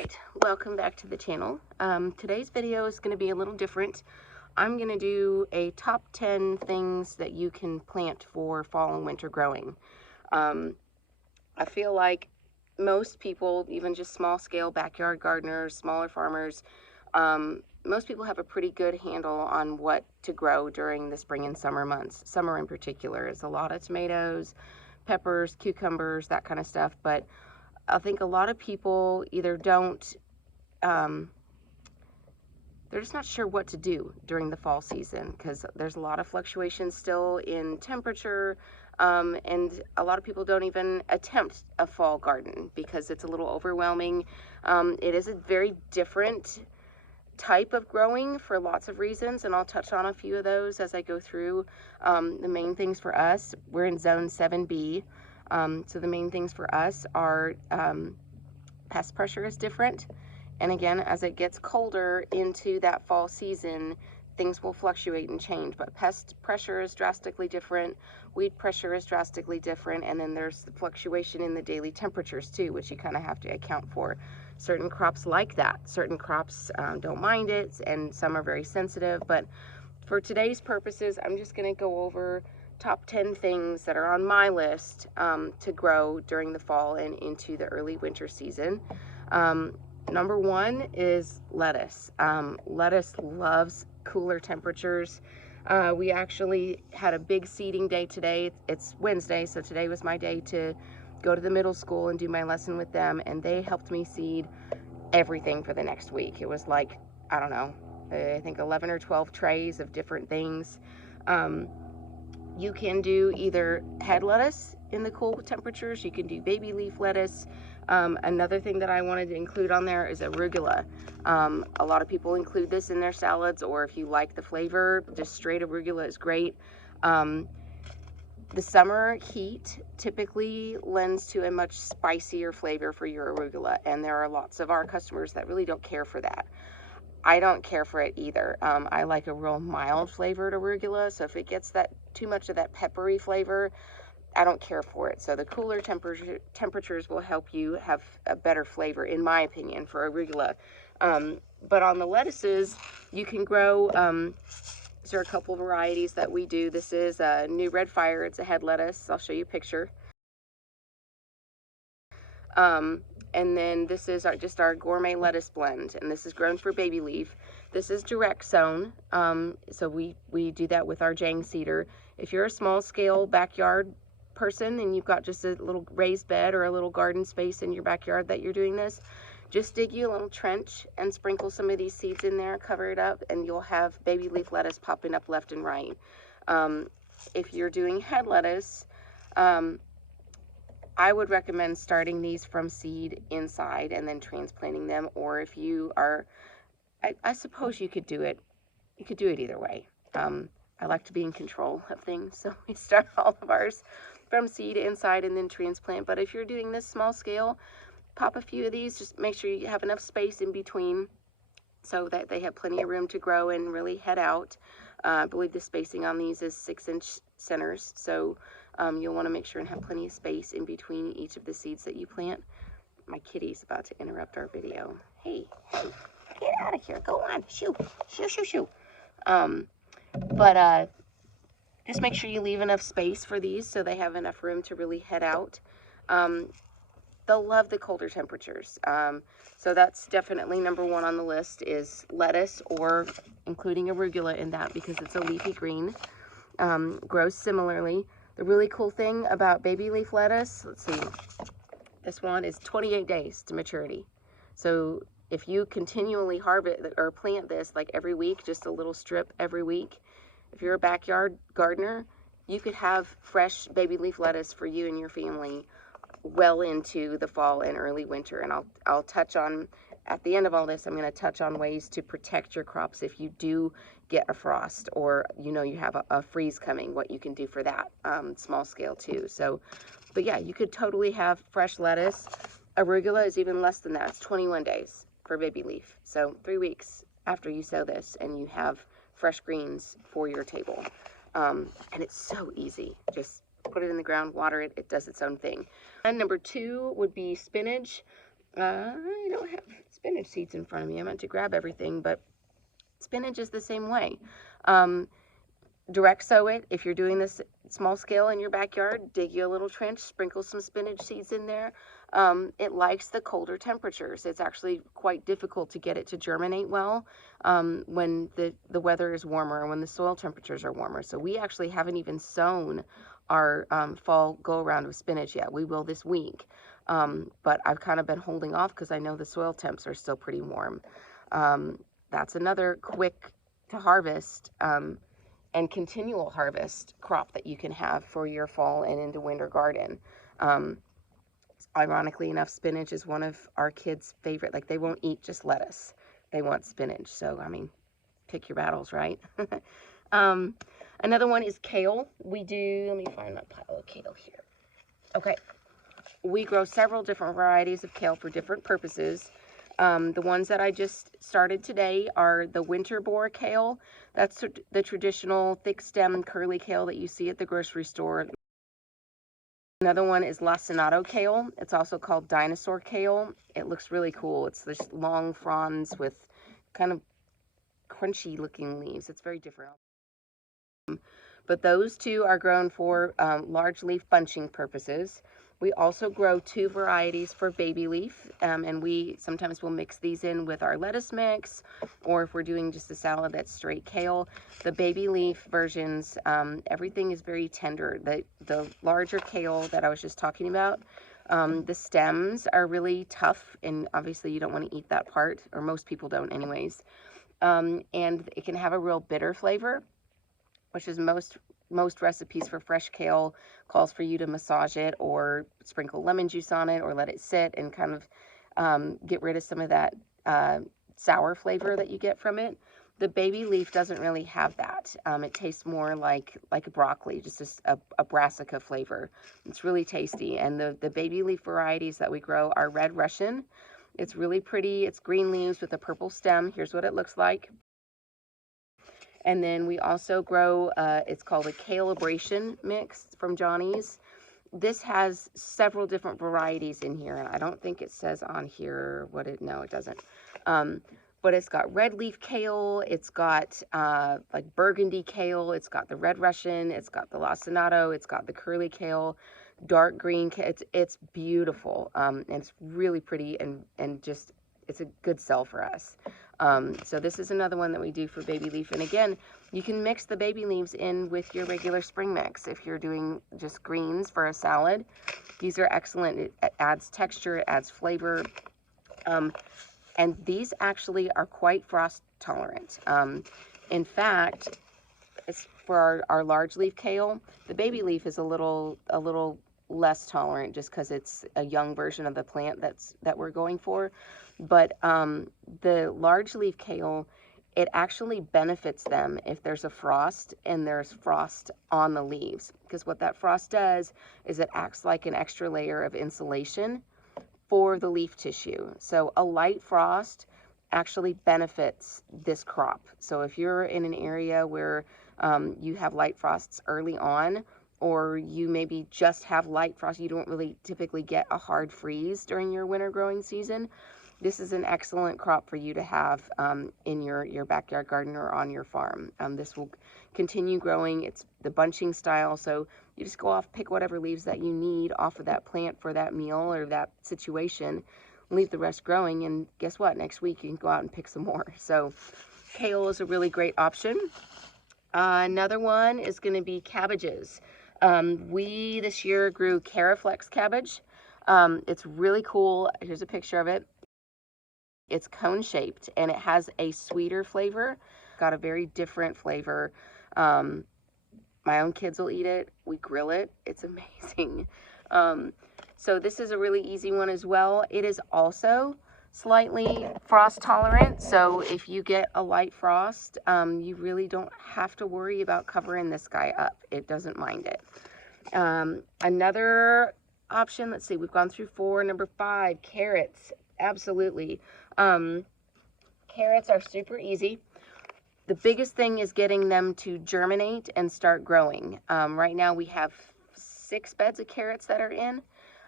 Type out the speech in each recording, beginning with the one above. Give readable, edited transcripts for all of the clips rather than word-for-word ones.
Alright, welcome back to the channel. Today's video is going to be a little different. I'm going to do a top 10 things that you can plant for fall and winter growing. I feel like most people, even just small scale backyard gardeners, smaller farmers, most people have a pretty good handle on what to grow during the spring and summer months. Summer in particular is a lot of tomatoes, peppers, cucumbers, that kind of stuff, but I think a lot of people either don't, they're just not sure what to do during the fall season because there's a lot of fluctuations still in temperature, and a lot of people don't even attempt a fall garden because it's a little overwhelming. It is a very different type of growing for lots of reasons, and I'll touch on a few of those as I go through. The main things for us, we're in zone 7B. So the main things for us are pest pressure is different. And again, as it gets colder into that fall season, things will fluctuate and change. But pest pressure is drastically different. Weed pressure is drastically different. And then there's the fluctuation in the daily temperatures too, which you kind of have to account for. Certain crops like that. Certain crops don't mind it, and some are very sensitive. But for today's purposes, I'm just going to go over top 10 things that are on my list to grow during the fall and into the early winter season. Number one is lettuce. Lettuce loves cooler temperatures. We actually had a big seeding day today. It's Wednesday, so today was my day to go to the middle school and do my lesson with them, and they helped me seed everything for the next week. It was like, I don't know, I think 11 or 12 trays of different things. You can do either head lettuce in the cool temperatures. You can do baby leaf lettuce. Another thing that I wanted to include on there is arugula. A lot of people include this in their salads, or if you like the flavor, just straight arugula is great. The summer heat typically lends to a much spicier flavor for your arugula, and there are lots of our customers that really don't care for that. I don't care for it either. I like a real mild flavored arugula, so if it gets that too much of that peppery flavor, I don't care for it. So the cooler temperatures will help you have a better flavor, in my opinion, for arugula. But on the lettuces, you can grow, there are a couple varieties that we do. This is a New Red Fire. It's a head lettuce. I'll show you a picture. And then this is just our gourmet lettuce blend, and this is grown for baby leaf. This is direct sown, so we do that with our Jang seeder. If you're a small scale backyard person and you've got just a little raised bed or a little garden space in your backyard that you're doing this, just dig you a little trench and sprinkle some of these seeds in there, cover it up, and you'll have baby leaf lettuce popping up left and right. If you're doing head lettuce, I would recommend starting these from seed inside and then transplanting them, or if you are, I suppose you could do it either way. I like to be in control of things, so we start all of ours from seed inside and then transplant. But if you're doing this small scale, pop a few of these, just make sure you have enough space in between so that they have plenty of room to grow and really head out. I believe the spacing on these is 6-inch centers, so you'll want to make sure and have plenty of space in between each of the seeds that you plant. My kitty's about to interrupt our video. Hey, get out of here. Go on. Shoo, shoo, shoo, shoo. Just make sure you leave enough space for these so they have enough room to really head out. They'll love the colder temperatures. So that's definitely number one on the list is lettuce, or including arugula in that because it's a leafy green. Grows similarly. The really cool thing about baby leaf lettuce, let's see, this one is 28 days to maturity. So if you continually harvest or plant this like every week, just a little strip every week, if you're a backyard gardener, you could have fresh baby leaf lettuce for you and your family well into the fall and early winter. And I'll touch on, at the end of all this, I'm going to touch on ways to protect your crops if you do get a frost, or you have a freeze coming, what you can do for that, small scale too. So, but yeah, you could totally have fresh lettuce. Arugula is even less than that. It's 21 days for baby leaf. So 3 weeks after you sow this and you have fresh greens for your table. And it's so easy. Just put it in the ground, water it, it does its own thing. And number two would be spinach. I don't have spinach seeds in front of me. I meant to grab everything, but spinach is the same way. Direct sow it. If you're doing this small scale in your backyard, dig you a little trench, sprinkle some spinach seeds in there. It likes the colder temperatures. It's actually quite difficult to get it to germinate well when the weather is warmer, when the soil temperatures are warmer. So we actually haven't even sown our fall go around of spinach yet. We will this week. But I've kind of been holding off because I know the soil temps are still pretty warm. That's another quick to harvest and continual harvest crop that you can have for your fall and into winter garden. Ironically enough, spinach is one of our kids' favorite. Like, they won't eat just lettuce. They want spinach. So, I mean, pick your battles, right? Another one is kale. Let me find my pile of kale here. Okay. We grow several different varieties of kale for different purposes. The ones that I just started today are the winter boar kale. That's the traditional thick stem curly kale that you see at the grocery store. Another one is lacinato kale. It's also called dinosaur kale. It looks really cool. It's this long fronds with kind of crunchy looking leaves. It's very different. But those two are grown for large leaf bunching purposes. We also grow two varieties for baby leaf, and we sometimes will mix these in with our lettuce mix, or if we're doing just a salad that's straight kale. The baby leaf versions, everything is very tender. The larger kale that I was just talking about, the stems are really tough, and obviously you don't want to eat that part, or most people don't anyways. And it can have a real bitter flavor, which is most recipes for fresh kale calls for you to massage it or sprinkle lemon juice on it or let it sit and kind of get rid of some of that sour flavor that you get from it. The baby leaf doesn't really have that. It tastes more like a broccoli, just a brassica flavor. It's really tasty. And the baby leaf varieties that we grow are Red Russian. It's really pretty. It's green leaves with a purple stem. Here's what it looks like. And then we also grow, it's called a calibration mix from Johnny's. This has several different varieties in here, and I don't think it says on here no, it doesn't. But it's got red leaf kale, it's got like burgundy kale, it's got the Red Russian, it's got the lacinato, it's got the curly kale, dark green kale. It's beautiful, and it's really pretty, and just, it's a good sell for us. So this is another one that we do for baby leaf. And again, you can mix the baby leaves in with your regular spring mix if you're doing just greens for a salad. These are excellent. It adds texture, it adds flavor. And these actually are quite frost tolerant. In fact, for our large leaf kale, the baby leaf is a little less tolerant just because it's a young version of the plant that we're going for. But the large leaf kale, it actually benefits them if there's a frost and there's frost on the leaves, because what that frost does is it acts like an extra layer of insulation for the leaf tissue. So a light frost actually benefits this crop. So if you're in an area where you have light frosts early on, or you maybe just have light frost, you don't really typically get a hard freeze during your winter growing season, this is an excellent crop for you to have in your backyard garden or on your farm. This will continue growing. It's the bunching style, so you just go off, pick whatever leaves that you need off of that plant for that meal or that situation, leave the rest growing, and guess what? Next week you can go out and pick some more. So kale is a really great option. Another one is going to be cabbages. We this year grew Caraflex cabbage. It's really cool. Here's a picture of it. It's cone shaped and it has a sweeter flavor. Got a very different flavor. My own kids will eat it. We grill it. It's amazing. So this is a really easy one as well. It is also slightly frost tolerant. So if you get a light frost, you really don't have to worry about covering this guy up. It doesn't mind it. Another option, let's see, we've gone through 4. Number 5, carrots. Absolutely. Carrots are super easy. The biggest thing is getting them to germinate and start growing. Right now we have 6 beds of carrots that are in.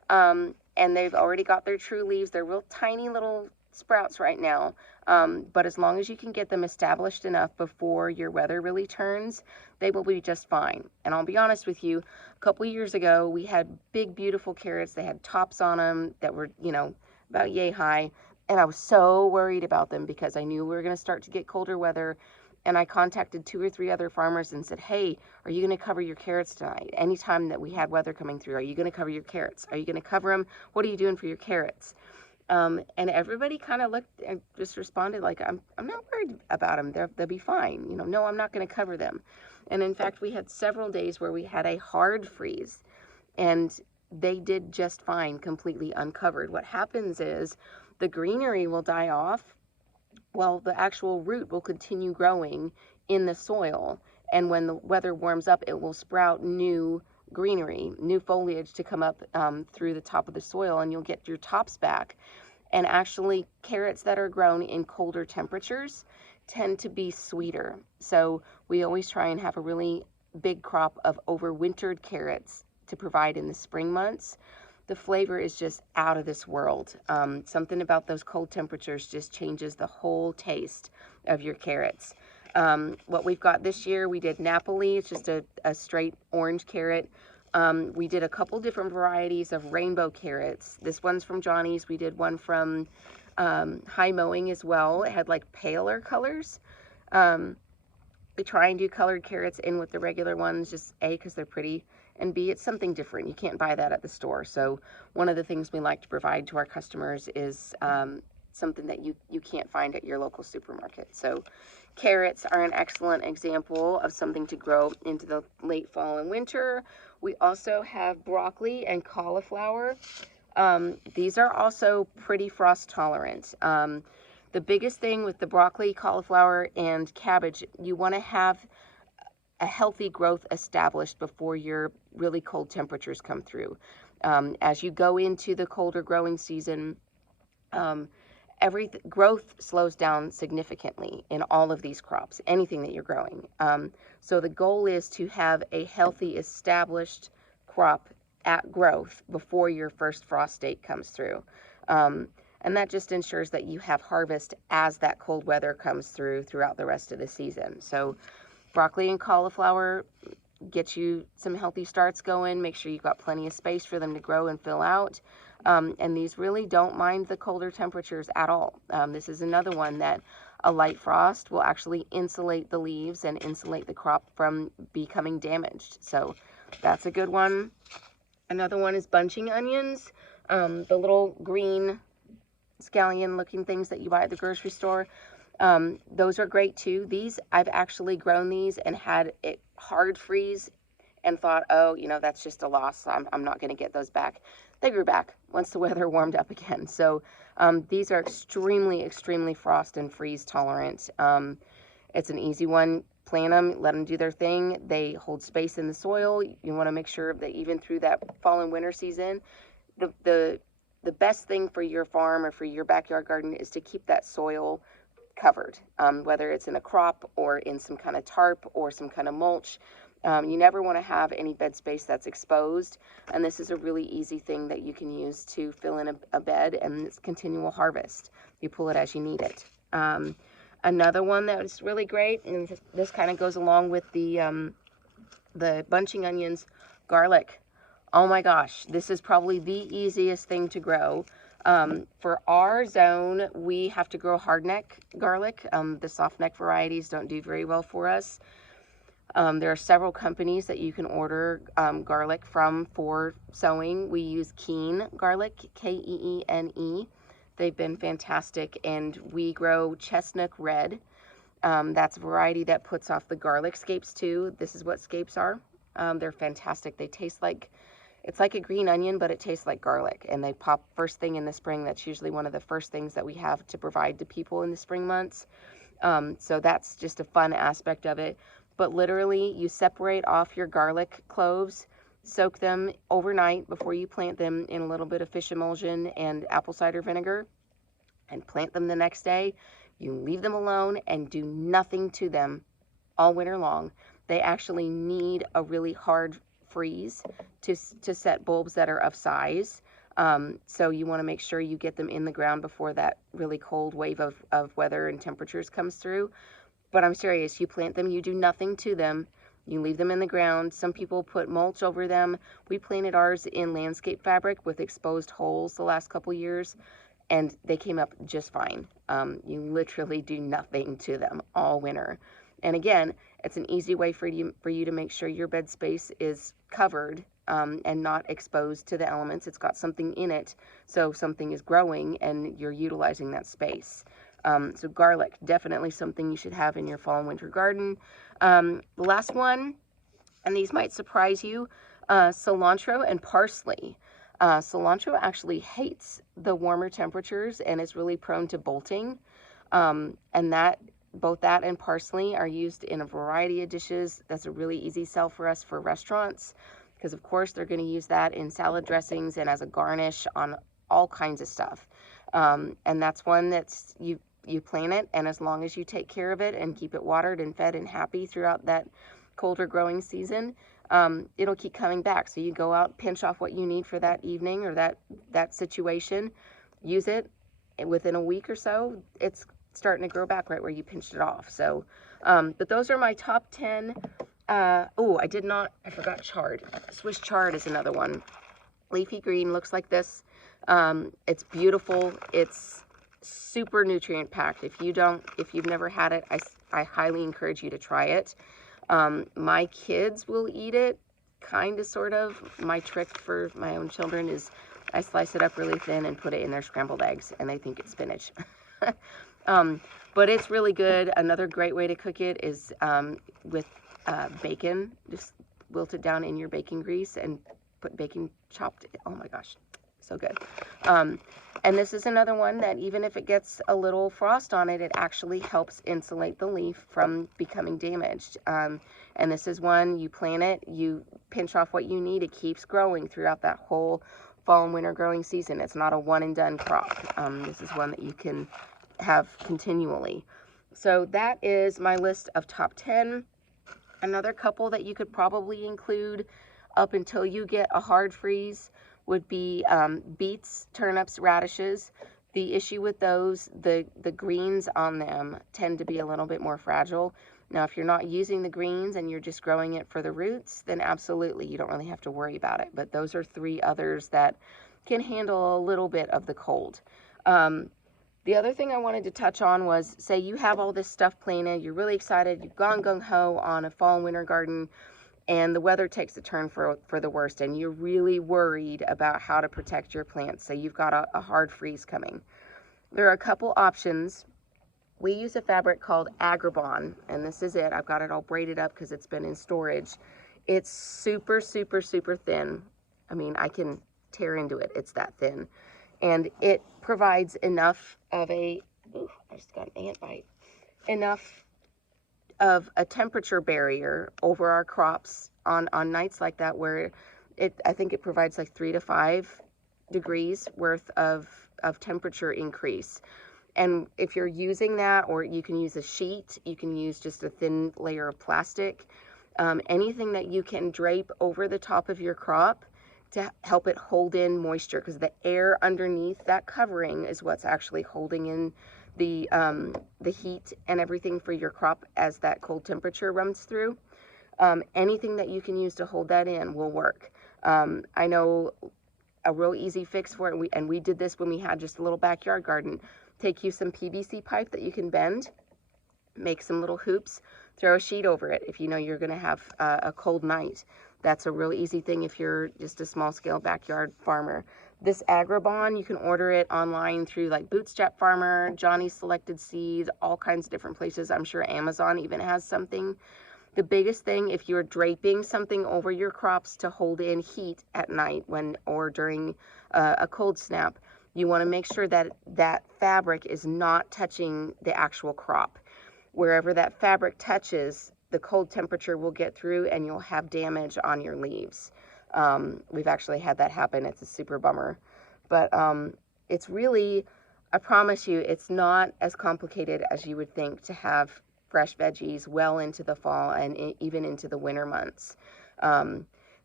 And they've already got their true leaves. They're real tiny little sprouts right now. But as long as you can get them established enough before your weather really turns, they will be just fine. And I'll be honest with you, a couple years ago, we had big, beautiful carrots. They had tops on them that were, you know, about yay high. And I was so worried about them because I knew we were going to start to get colder weather. And I contacted 2 or 3 other farmers and said, hey, are you going to cover your carrots tonight? Anytime that we had weather coming through, are you going to cover your carrots? Are you going to cover them? What are you doing for your carrots? And everybody kind of looked and just responded like, I'm not worried about them. They'll be fine. You know, no, I'm not going to cover them. And in fact, we had several days where we had a hard freeze and they did just fine, completely uncovered. What happens is the greenery will die off. Well, the actual root will continue growing in the soil. And when the weather warms up, it will sprout new greenery, new foliage to come up through the top of the soil, and you'll get your tops back. And actually, carrots that are grown in colder temperatures tend to be sweeter. So we always try and have a really big crop of overwintered carrots to provide in the spring months. The flavor is just out of this world. Something about those cold temperatures just changes the whole taste of your carrots. What we've got this year, we did Napoli. It's just a straight orange carrot. We did a couple different varieties of rainbow carrots. This one's from Johnny's. We did one from High Mowing as well. It had like paler colors. We try and do colored carrots in with the regular ones, just A, because they're pretty, and B, it's something different. You can't buy that at the store. So one of the things we like to provide to our customers is something that you can't find at your local supermarket. So carrots are an excellent example of something to grow into the late fall and winter. We also have broccoli and cauliflower. These are also pretty frost tolerant. The biggest thing with the broccoli, cauliflower, and cabbage, you want to have a healthy growth established before your really cold temperatures come through. As you go into the colder growing season, growth slows down significantly in all of these crops, anything that you're growing. So the goal is to have a healthy, established crop at growth before your first frost date comes through. And that just ensures that you have harvest as that cold weather comes throughout the rest of the season. So broccoli and cauliflower get you some healthy starts going. Make sure you've got plenty of space for them to grow and fill out. And these really don't mind the colder temperatures at all. This is another one that a light frost will actually insulate the leaves and insulate the crop from becoming damaged. So that's a good one. Another one is bunching onions, the little green scallion looking things that you buy at the grocery store. Those are great too. These, I've actually grown these and had it hard freeze and thought, oh, you know, that's just a loss. I'm not going to get those back. They grew back once the weather warmed up again. So these are extremely frost and freeze tolerant. It's an easy one. Plant them, let them do their thing. They hold space in the soil. You want to make sure that even through that fall and winter season, the best thing for your farm or for your backyard garden is to keep that soil covered, whether it's in a crop or in some kind of tarp or some kind of mulch. You never want to have any bed space that's exposed, and this is a really easy thing that you can use to fill in a bed, and it's continual harvest. You pull it as you need it. Another one that is really great, and this kind of goes along with the bunching onions, garlic. Oh my gosh, this is probably the easiest thing to grow. For our zone, we have to grow hardneck garlic. The softneck varieties don't do very well for us. There are several companies that you can order garlic from for sowing. We use Keene garlic, Keene. They've been fantastic, and we grow chestnut red. That's a variety that puts off the garlic scapes too. This is what scapes are. They're fantastic. They taste like, it's like a green onion, but it tastes like garlic, and they pop first thing in the spring. That's usually one of the first things that we have to provide to people in the spring months. So that's just a fun aspect of it. But literally, you separate off your garlic cloves, soak them overnight before you plant them in a little bit of fish emulsion and apple cider vinegar, and plant them the next day. You leave them alone and do nothing to them all winter long. They actually need a really hard freeze to set bulbs that are of size. So you want to make sure you get them in the ground before that really cold wave of weather and temperatures comes through. But I'm serious, you plant them, you do nothing to them. You leave them in the ground. Some people put mulch over them. We planted ours in landscape fabric with exposed holes the last couple years, and they came up just fine. You literally do nothing to them all winter. And again, it's an easy way for you to make sure your bed space is covered and not exposed to the elements. It's got something in it, so something is growing and you're utilizing that space. So garlic, definitely something you should have in your fall and winter garden. The last one, and these might surprise you, cilantro and parsley. Cilantro actually hates the warmer temperatures and is really prone to bolting. And both that and parsley are used in a variety of dishes. That's a really easy sell for us for restaurants, because of course they're going to use that in salad dressings and as a garnish on all kinds of stuff. And that's one that's you plant it, and as long as you take care of it and keep it watered and fed and happy throughout that colder growing season, it'll keep coming back. So you go out, pinch off what you need for that evening or that situation, use it, and within a week or so, it's starting to grow back right where you pinched it off. So, but those are my top 10. Oh, I forgot chard. Swiss chard is another one. Leafy green, looks like this. It's beautiful. It's super nutrient packed. If you've never had it, I highly encourage you to try it. My kids will eat it, kind of, sort of. My trick for my own children is I slice it up really thin and put it in their scrambled eggs, and they think it's spinach. But it's really good. Another great way to cook it is with bacon. Just wilt it down in your bacon grease and put bacon chopped. Oh my gosh, so good. And this is another one that even if it gets a little frost on it, it actually helps insulate the leaf from becoming damaged. And this is one, you plant it, you pinch off what you need, it keeps growing throughout that whole fall and winter growing season. It's not a one and done crop. This is one that you can have continually. So that is my list of top 10. Another couple that you could probably include up until you get a hard freeze would be beets, turnips, radishes. The issue with those, the greens on them tend to be a little bit more fragile. Now, if you're not using the greens and you're just growing it for the roots, then absolutely, you don't really have to worry about it. But those are three others that can handle a little bit of the cold. The other thing I wanted to touch on was, say you have all this stuff planted, you're really excited, you've gone gung-ho on a fall and winter garden, and the weather takes a turn for the worst, and you're really worried about how to protect your plants. So you've got a hard freeze coming. There are a couple options. We use a fabric called Agribon, and this is it. I've got it all braided up because it's been in storage. It's super, super, super thin. I mean, I can tear into it. It's that thin. And it provides enough of I just got an ant bite. Enough of a temperature barrier over our crops on nights like that, where I think it provides like 3 to 5 degrees worth of temperature increase. And if you're using that, or you can use a sheet, you can use just a thin layer of plastic, anything that you can drape over the top of your crop to help it hold in moisture, because the air underneath that covering is what's actually holding in the heat and everything for your crop as that cold temperature runs through. Anything that you can use to hold that in will work. I know a real easy fix for it, and we did this when we had just a little backyard garden. Take you some PVC pipe that you can bend, make some little hoops, throw a sheet over it if you know you're going to have a cold night. That's a real easy thing if you're just a small scale backyard farmer. This Agribon, you can order it online through like Bootstrap Farmer, Johnny's Selected Seeds, all kinds of different places. I'm sure Amazon even has something. The biggest thing, if you're draping something over your crops to hold in heat at night or during a cold snap, you want to make sure that that fabric is not touching the actual crop. Wherever that fabric touches, the cold temperature will get through and you'll have damage on your leaves. We've actually had that happen. It's a super bummer. But it's really, I promise you, it's not as complicated as you would think to have fresh veggies well into the fall and even into the winter months.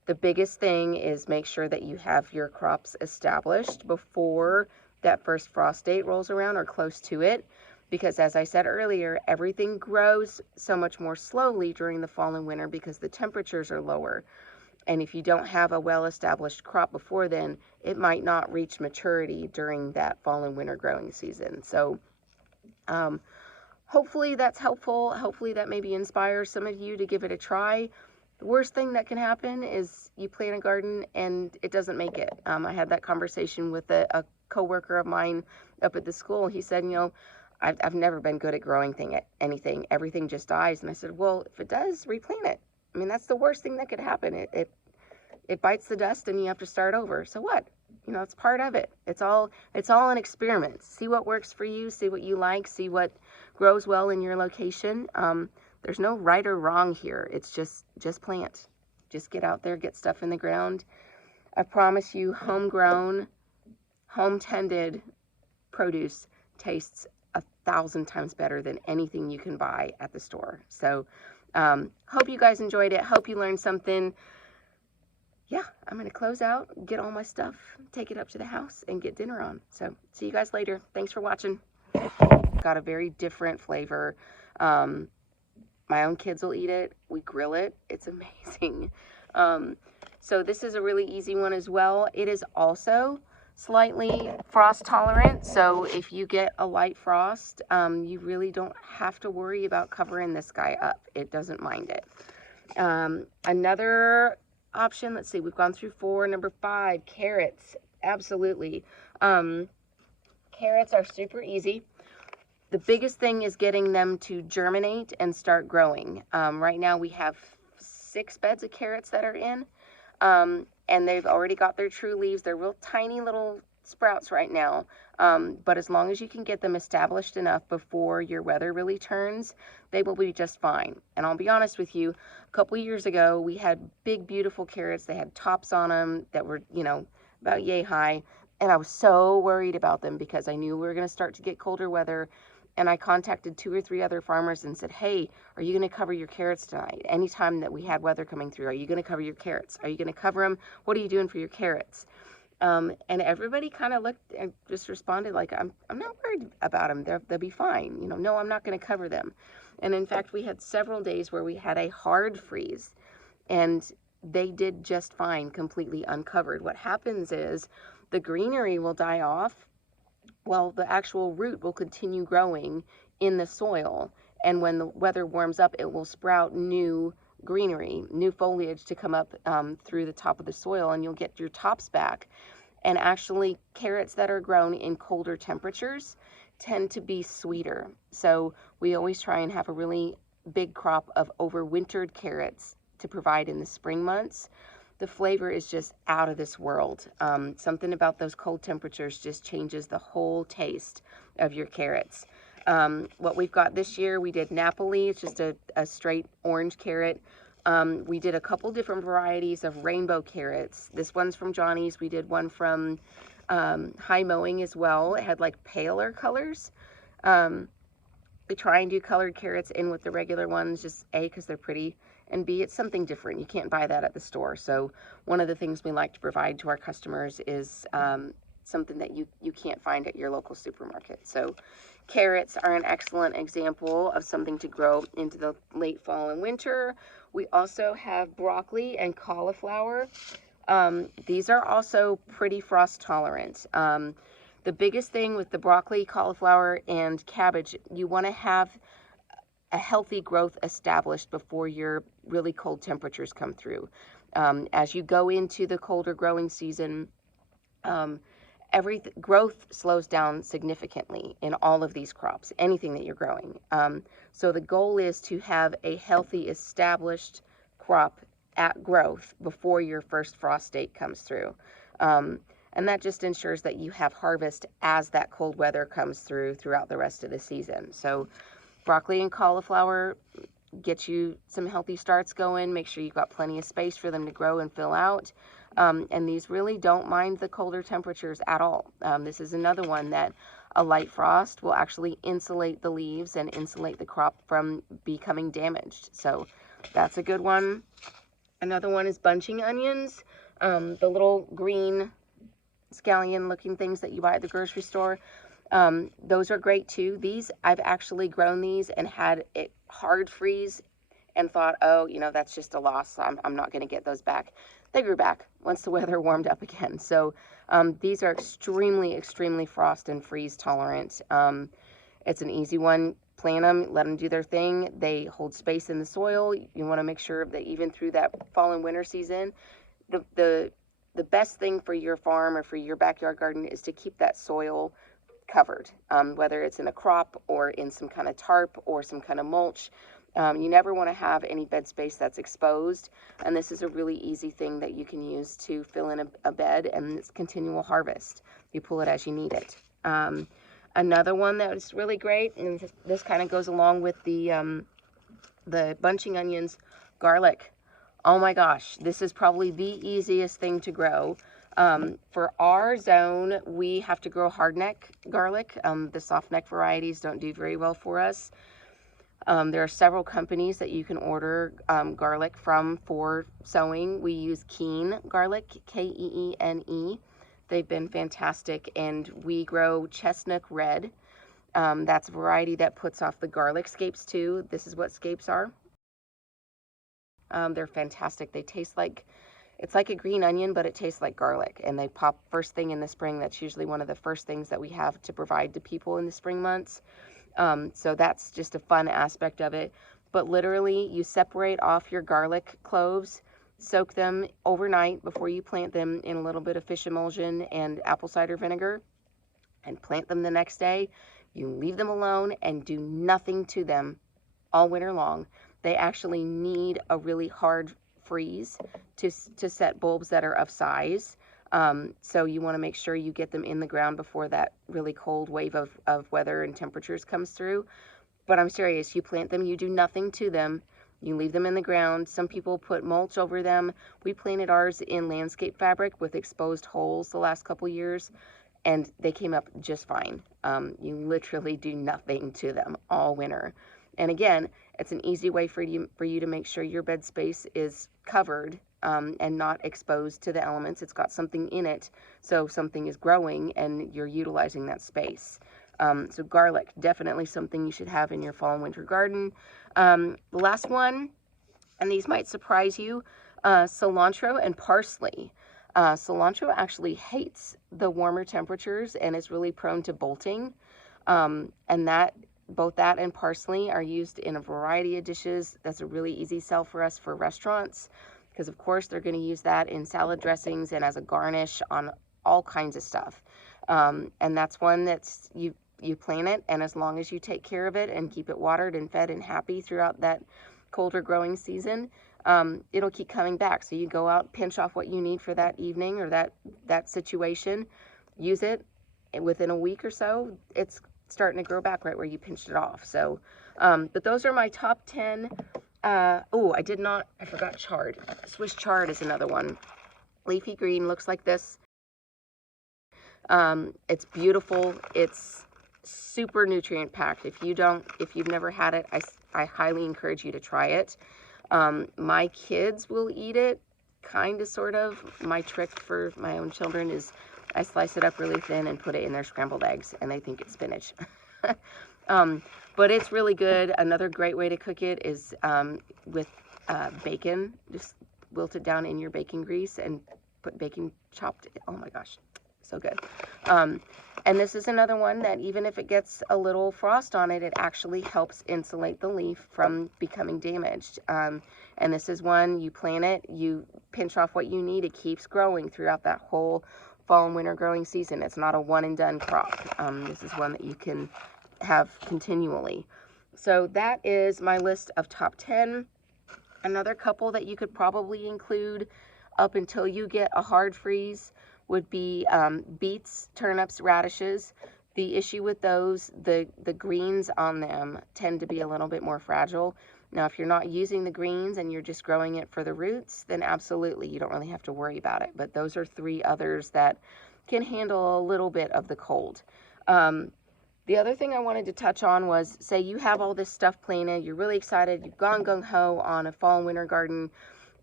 The biggest thing is make sure that you have your crops established before that first frost date rolls around or close to it, because as I said earlier, everything grows so much more slowly during the fall and winter because the temperatures are lower. And if you don't have a well-established crop before then, it might not reach maturity during that fall and winter growing season. So hopefully that's helpful. Hopefully that maybe inspires some of you to give it a try. The worst thing that can happen is you plant a garden and it doesn't make it. I had that conversation with a coworker of mine up at the school. He said, you know, I've never been good at growing anything. Everything just dies. And I said, well, if it does, replant it. I mean, that's the worst thing that could happen. It bites the dust and you have to start over. So what? You know, it's part of it. It's all an experiment. See what works for you, see what you like, see what grows well in your location. There's no right or wrong here. It's just plant. Just get out there, get stuff in the ground. I promise you, homegrown, home-tended produce tastes 1,000 times better than anything you can buy at the store. So hope you guys enjoyed it. Hope you learned something. Yeah, I'm going to close out, get all my stuff, take it up to the house, and get dinner on. So see you guys later. Thanks for watching. Got a very different flavor. My own kids will eat it. We grill it. It's amazing. So this is a really easy one as well. It is also slightly frost tolerant. So if you get a light frost, you really don't have to worry about covering this guy up. It doesn't mind it. Another option, let's see, we've gone through 4. Number 5, carrots. Absolutely. Carrots are super easy. The biggest thing is getting them to germinate and start growing. Right now we have 6 beds of carrots that are in, and they've already got their true leaves. They're real tiny little sprouts right now, but as long as you can get them established enough before your weather really turns, they will be just fine. And I'll be honest with you, a couple years ago we had big beautiful carrots. They had tops on them that were, you know, about yay high, and I was so worried about them because I knew we were going to start to get colder weather. And I contacted 2 or 3 other farmers and said, hey, are you going to cover your carrots tonight? Anytime that we had weather coming through, are you going to cover your carrots? Are you going to cover them? What are you doing for your carrots? And everybody kind of looked and just responded like, I'm not worried about them. They'll be fine. You know, no, I'm not going to cover them. And in fact, we had several days where we had a hard freeze and they did just fine, completely uncovered. What happens is the greenery will die off. Well, the actual root will continue growing in the soil. And when the weather warms up, it will sprout new greenery, new foliage to come up through the top of the soil, and you'll get your tops back. And actually, carrots that are grown in colder temperatures tend to be sweeter. So we always try and have a really big crop of overwintered carrots to provide in the spring months. The flavor is just out of this world. Something about those cold temperatures just changes the whole taste of your carrots. What we've got this year, we did Napoli. It's just a straight orange carrot. We did a couple different varieties of rainbow carrots. This one's from Johnny's. We did one from High Mowing as well. It had like paler colors. We try and do colored carrots in with the regular ones, just A, because they're pretty, and B, it's something different. You can't buy that at the store. So one of the things we like to provide to our customers is something that you can't find at your local supermarket. So carrots are an excellent example of something to grow into the late fall and winter. We also have broccoli and cauliflower. These are also pretty frost tolerant. The biggest thing with the broccoli, cauliflower, and cabbage, you want to have a healthy growth established before your really cold temperatures come through. As you go into the colder growing season, growth slows down significantly in all of these crops, anything that you're growing. So the goal is to have a healthy established crop at growth before your first frost date comes through. And that just ensures that you have harvest as that cold weather comes throughout the rest of the season. So broccoli and cauliflower get you some healthy starts going. Make sure you've got plenty of space for them to grow and fill out. And these really don't mind the colder temperatures at all. This is another one that a light frost will actually insulate the leaves and insulate the crop from becoming damaged. So that's a good one. Another one is bunching onions, the little green scallion looking things that you buy at the grocery store. Those are great too. These, I've actually grown these and had it hard freeze and thought, oh, you know, that's just a loss. I'm not going to get those back. They grew back once the weather warmed up again. So these are extremely frost and freeze tolerant. It's an easy one. Plant them, let them do their thing. They hold space in the soil. You want to make sure that even through that fall and winter season, the best thing for your farm or for your backyard garden is to keep that soil covered, whether it's in a crop or in some kind of tarp or some kind of mulch. You never want to have any bed space that's exposed, and this is a really easy thing that you can use to fill in a bed, and it's continual harvest. You pull it as you need it. Another one that is really great, and this kind of goes along with the bunching onions, garlic. Oh my gosh, this is probably the easiest thing to grow. For our zone, we have to grow hardneck garlic. The soft neck varieties don't do very well for us. There are several companies that you can order garlic from for sowing. We use Keene garlic, Keene. They've been fantastic, and we grow chestnut red. That's a variety that puts off the garlic scapes too. This is what scapes are. They're fantastic. They taste like, it's like a green onion, but it tastes like garlic, and they pop first thing in the spring. That's usually one of the first things that we have to provide to people in the spring months. So that's just a fun aspect of it. But literally, you separate off your garlic cloves, soak them overnight before you plant them in a little bit of fish emulsion and apple cider vinegar, and plant them the next day. You leave them alone and do nothing to them all winter long. They actually need a really hard freeze to set bulbs that are of size. So you want to make sure you get them in the ground before that really cold wave of weather and temperatures comes through. But I'm serious, you plant them, you do nothing to them. You leave them in the ground. Some people put mulch over them. We planted ours in landscape fabric with exposed holes the last couple years, and they came up just fine. You literally do nothing to them all winter. And again, it's an easy way for you to make sure your bed space is covered and not exposed to the elements. It's got something in it, so something is growing and you're utilizing that space. So garlic, definitely something you should have in your fall and winter garden. The last one, and these might surprise you, cilantro and parsley. Cilantro actually hates the warmer temperatures and is really prone to bolting. And both that and parsley are used in a variety of dishes. That's a really easy sell for us for restaurants, because of course they're going to use that in salad dressings and as a garnish on all kinds of stuff. And that's one that's, you plant it, and as long as you take care of it and keep it watered and fed and happy throughout that colder growing season, it'll keep coming back. So you go out, pinch off what you need for that evening or that situation, use it, and within a week or so, it's starting to grow back right where you pinched it off. So, but those are my top 10. Oh, I forgot chard. Swiss chard is another one. Leafy green, looks like this. It's beautiful. It's super nutrient packed. If you've never had it, I highly encourage you to try it. My kids will eat it, kind of, sort of. My trick for my own children is I slice it up really thin and put it in their scrambled eggs, and they think it's spinach. But it's really good. Another great way to cook it is with bacon. Just wilt it down in your bacon grease and put bacon chopped. Oh my gosh, so good. And this is another one that even if it gets a little frost on it, it actually helps insulate the leaf from becoming damaged. And this is one, you plant it, you pinch off what you need, it keeps growing throughout that whole fall and winter growing season. It's not a one and done crop. This is one that you can have continually. So that is my list of top 10. Another couple that you could probably include up until you get a hard freeze would be beets, turnips, radishes. The issue with those, the greens on them tend to be a little bit more fragile. Now, if you're not using the greens and you're just growing it for the roots, then absolutely, you don't really have to worry about it. But those are three others that can handle a little bit of the cold. The other thing I wanted to touch on was, say you have all this stuff planted, you're really excited, you've gone gung-ho on a fall and winter garden,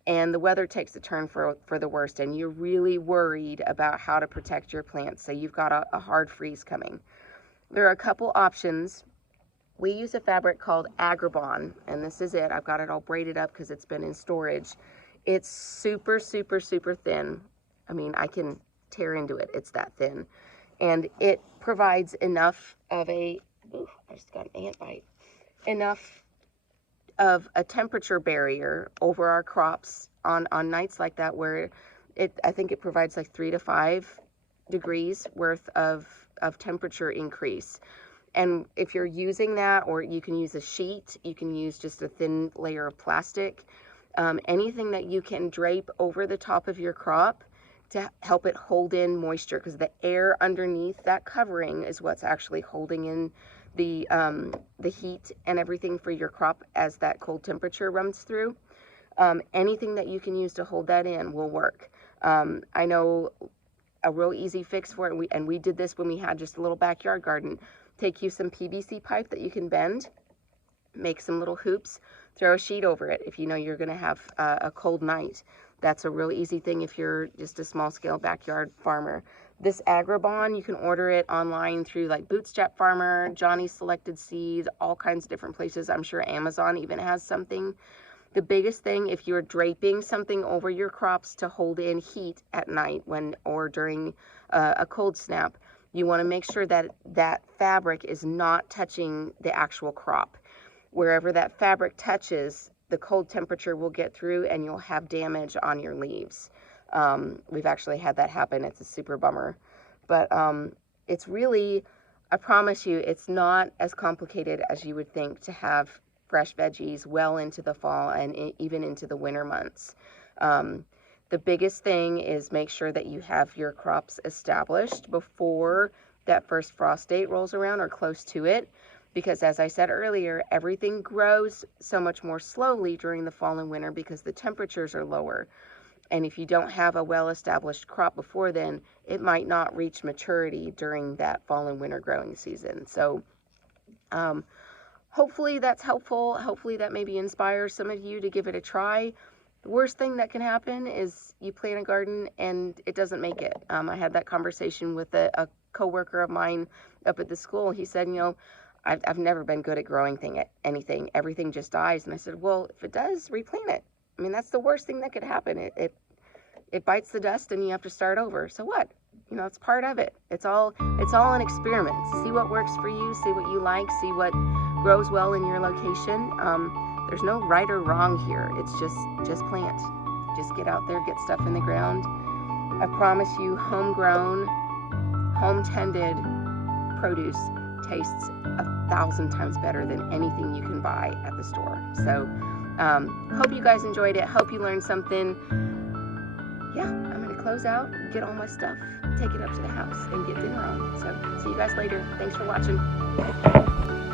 and the weather takes a turn for the worst, and you're really worried about how to protect your plants, so you've got a hard freeze coming. There are a couple options. We use a fabric called Agribon, and this is it. I've got it all braided up because it's been in storage. It's super, super, super thin. I mean, I can tear into it. It's that thin. And it provides enough of a, ooh, I just got an ant bite, enough of a temperature barrier over our crops on nights like that, where I think it provides like 3 to 5 degrees worth of temperature increase. And if you're using that, or you can use a sheet, you can use just a thin layer of plastic, anything that you can drape over the top of your crop to help it hold in moisture, because the air underneath that covering is what's actually holding in the heat and everything for your crop as that cold temperature runs through. Anything that you can use to hold that in will work. I know a real easy fix for it, and we did this when we had just a little backyard garden. Take you some PVC pipe that you can bend, make some little hoops, throw a sheet over it if you know you're going to have a cold night. That's a real easy thing if you're just a small scale backyard farmer. This Agribon, you can order it online through like Bootstrap Farmer, Johnny's Selected Seeds, all kinds of different places. I'm sure Amazon even has something. The biggest thing, if you're draping something over your crops to hold in heat at night or during a cold snap, you want to make sure that that fabric is not touching the actual crop. Wherever that fabric touches, the cold temperature will get through and you'll have damage on your leaves. We've actually had that happen. It's a super bummer. But it's really, I promise you, it's not as complicated as you would think to have fresh veggies well into the fall and even into the winter months. The biggest thing is make sure that you have your crops established before that first frost date rolls around or close to it. Because as I said earlier, everything grows so much more slowly during the fall and winter because the temperatures are lower. And if you don't have a well-established crop before then, it might not reach maturity during that fall and winter growing season. So hopefully that's helpful. Hopefully that maybe inspires some of you to give it a try. The worst thing that can happen is you plant a garden and it doesn't make it. I had that conversation with a coworker of mine up at the school. He said, you know, I've never been good at growing anything. Everything just dies. And I said, well, if it does, replant it. I mean, that's the worst thing that could happen. It bites the dust and you have to start over. So what? You know, it's part of it. It's all an experiment. See what works for you. See what you like. See what grows well in your location. There's no right or wrong here. It's just plant. Just get out there, get stuff in the ground. I promise you, homegrown, home-tended produce tastes 1,000 times better than anything you can buy at the store. So hope you guys enjoyed it. Hope you learned something. Yeah, I'm going to close out, get all my stuff, take it up to the house, and get dinner on. So see you guys later. Thanks for watching.